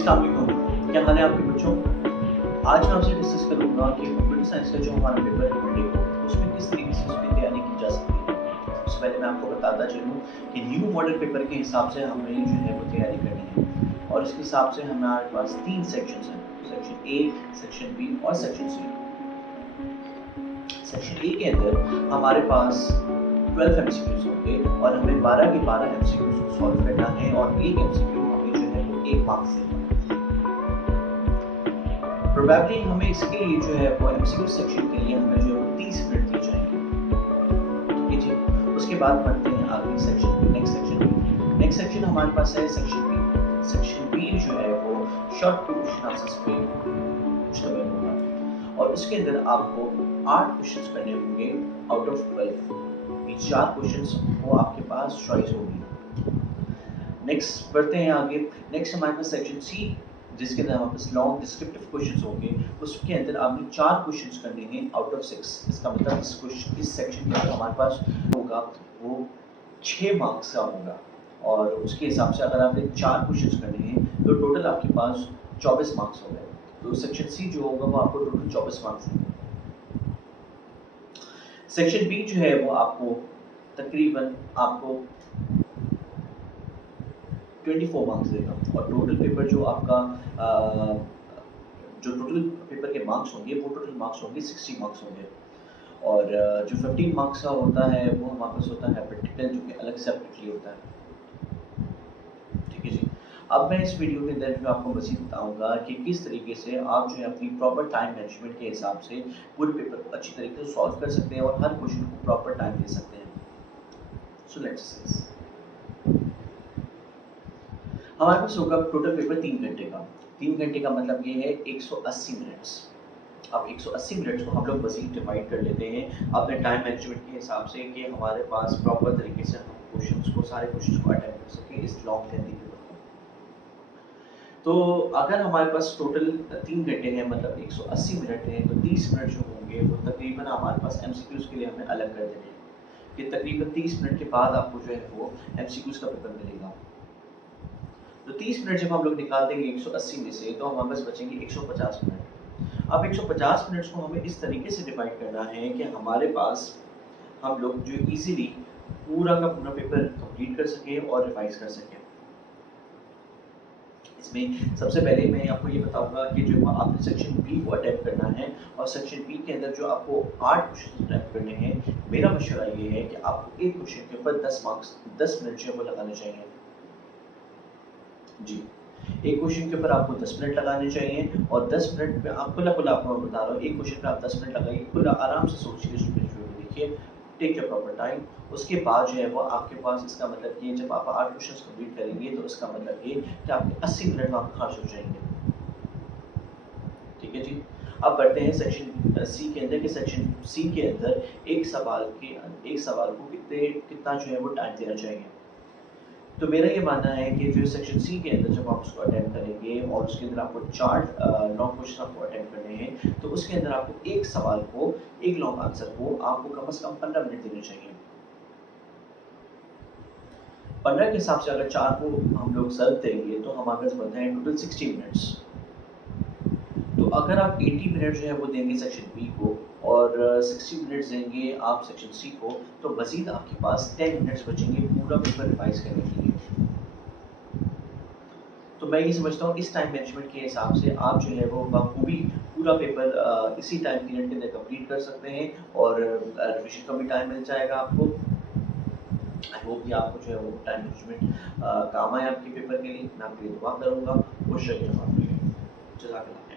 अस्सलाम वालेकुम, क्या हाल है आपके बच्चों? आज मैं आपसे डिस्कस करूंगा कि कंप्यूटर साइंस का जो हमारा पेपर है मंडे को, उसमें किस तरीके से उसकी तैयारी की जा सकती है। सबसे पहले मैं आपको बताता चलूं कि न्यू मॉडल पेपर के हिसाब से हमें जो है वो तैयारी करनी है और इसके हिसाब से हमारे पास 3 सेक्शंस हैं, सेक्शन ए, सेक्शन बी और सेक्शन सी। सेक्शन ए के अंदर हमारे पास 12 एमसीक्यूज होंगे और हमें 12 के 12 एमसीक्यूज को सॉल्व करना है और एक एमसीक्यू हमें जो है वो 1 मार्क्स देगा। प्रोबेबली हमें इसके लिए जो है वो एमसीक्यू सेक्शन के लिए हमें जो है वो 30 मिनट दिए जाएंगे, ठीक है जी। उसके बाद बढ़ते हैं आगे सेक्शन नेक्स्ट सेक्शन हमारे पास है सेक्शन बी जो है वो शॉर्ट क्वेश्चन आंसर्स पे मुश्तमिल होगा और उसके अंदर आपको 8 क्वेश्चंस करने होंगे आउट ऑफ 12। ये 4 क्वेश्चंस वो आपके पास चॉइस होगी। नेक्स्ट बढ़ते हैं आगे। नेक्स्ट हमारे पास सेक्शन सी जिसके अंदर हमारे पास लॉन्ग डिस्क्रिप्टिव क्वेश्चंस होंगे। उसके अंदर आपने 4 क्वेश्चंस करने हैं आउट ऑफ 6। इसका मतलब इस सेक्शन के अंदर हमारे पास होगा वो 6 मार्क्स का होगा और उसके हिसाब से अगर आपने 4 क्वेश्चंस करने हैं तो टोटल आपके पास 24 मार्क्स हो गए। तो सेक्शन सी जो होगा वो आपको टोटल 24 मार्क्स देंगे। सेक्शन बी जो है वो आपको तकरीबन आपको 24 मार्क्स देगा और टोटल पेपर जो आपका जो टोटल पेपर के मार्क्स होंगे वो टोटल मार्क्स होंगे 60 मार्क्स होंगे और जो 15 मार्क्स का होता है वो हमारे पास होता है प्रैक्टिकल जो कि अलग सेपरेटली होता है, ठीक है जी। अब मैं इस वीडियो के अंदर जो आपको मज़ीद बताऊंगा कि किस तरीके से आप जो है अपनी प्रॉपर टाइम मैनेजमेंट के हिसाब से पूरे पेपर को अच्छी तरीके से सॉल्व कर सकते हैं और हर क्वेश्चन को प्रॉपर टाइम दे सकते हैं। सो लेट्स सी, हमारे पास होगा टोटल पेपर 3 घंटे का। 3 घंटे का मतलब ये है 180 मिनट्स। अब 180 मिनट्स को हम लोग मज़ीद डिवाइड कर लेते हैं अपने टाइम मैनेजमेंट के हिसाब से कि हमारे पास प्रॉपर तरीके से हम सारे क्वेश्चंस को अटेम्प्ट कर सकें इस लॉन्ग लेंथी पेपर को। तो अगर हमारे पास टोटल 3 घंटे हैं मतलब 180 मिनट हैं तो 30 मिनट जो होंगे वो तकरीबन हमारे पास एमसीक्यूज़ के लिए हमें अलग कर देने हैं कि तकरीबन 30 मिनट के बाद आपको जो है वो एमसीक्यूज़ का पेपर मिलेगा। तो 30 मिनट जब हम लोग निकाल देंगे 180 में से तो हमारे पास बचेंगे 150 मिनट। अब 150 मिनट्स को हमें इस तरीके से डिवाइड करना है कि हमारे पास हम लोग जो इजीली पूरा का पूरा पेपर कंप्लीट कर सकें और रिवाइज कर सकें। इसमें सबसे पहले मैं आपको ये बताऊंगा कि जो आपने सेक्शन बी को अटेम्प्ट करना है और सेक्शन बी के अंदर जो आपको 8 क्वेश्चन अटेम्प्ट करने हैं, मेरा मशवरा ये है कि आपको एक क्वेश्चन के ऊपर 10 मिनट जो है वो लगाने चाहिए जी। एक क्वेश्चन के ऊपर आपको 10 मिनट लगाने चाहिए और 10 मिनट में आप खुला आपको मैं बता रहा हूँ, एक क्वेश्चन पे आप 10 मिनट लगाइए, खुला आराम से सोचिए, देखिए, टेक योर प्रॉपर टाइम। उसके बाद जो है वो आपके पास इसका मतलब ये जब आप 8 क्वेश्चंस कंप्लीट करेंगे तो इसका मतलब ये कि आपके 80 मिनट में आप खर्च हो जाएंगे, ठीक है जी। अब बढ़ते हैं सेक्शन सी के अंदर कि सेक्शन सी के अंदर एक सवाल को कितना जो है वो टाइम देना चाहिए। तो मेरा ये मानना है कि जो सेक्शन सी के अंदर जब आप उसको अटेम्प्ट करेंगे और उसके अंदर आपको 4 लॉन्ग क्वेश्चन आपको अटेम्प्ट करने हैं तो उसके अंदर आपको एक सवाल को, एक लॉन्ग आंसर को आपको कम से कम 15 मिनट देने चाहिए। 15 के हिसाब से अगर 4 को हम लोग सर्व देंगे तो हमारे पास बनता है टोटल 60 मिनट्स। तो अगर आप 80 मिनट जो है वो देंगे सेक्शन बी को और 60 मिनट्स देंगे आप सेक्शन सी को तो मजीद आपके पास 10 मिनट्स बचेंगे पूरा पेपर रिवाइज करने के लिए। तो मैं ये समझता हूँ इस टाइम मैनेजमेंट के हिसाब से आप जो है वो बखूबी पूरा पेपर इसी टाइम पीरियड के अंदर कंप्लीट कर सकते हैं और रिविजन का भी टाइम मिल जाएगा आपको। आई होप कि आपको जो है वो टाइम मैनेजमेंट काम आए आपके पेपर के लिए। मैं आपके लिए दुआ करूँगा। खुश रहिए। जज़ाकल्लाह।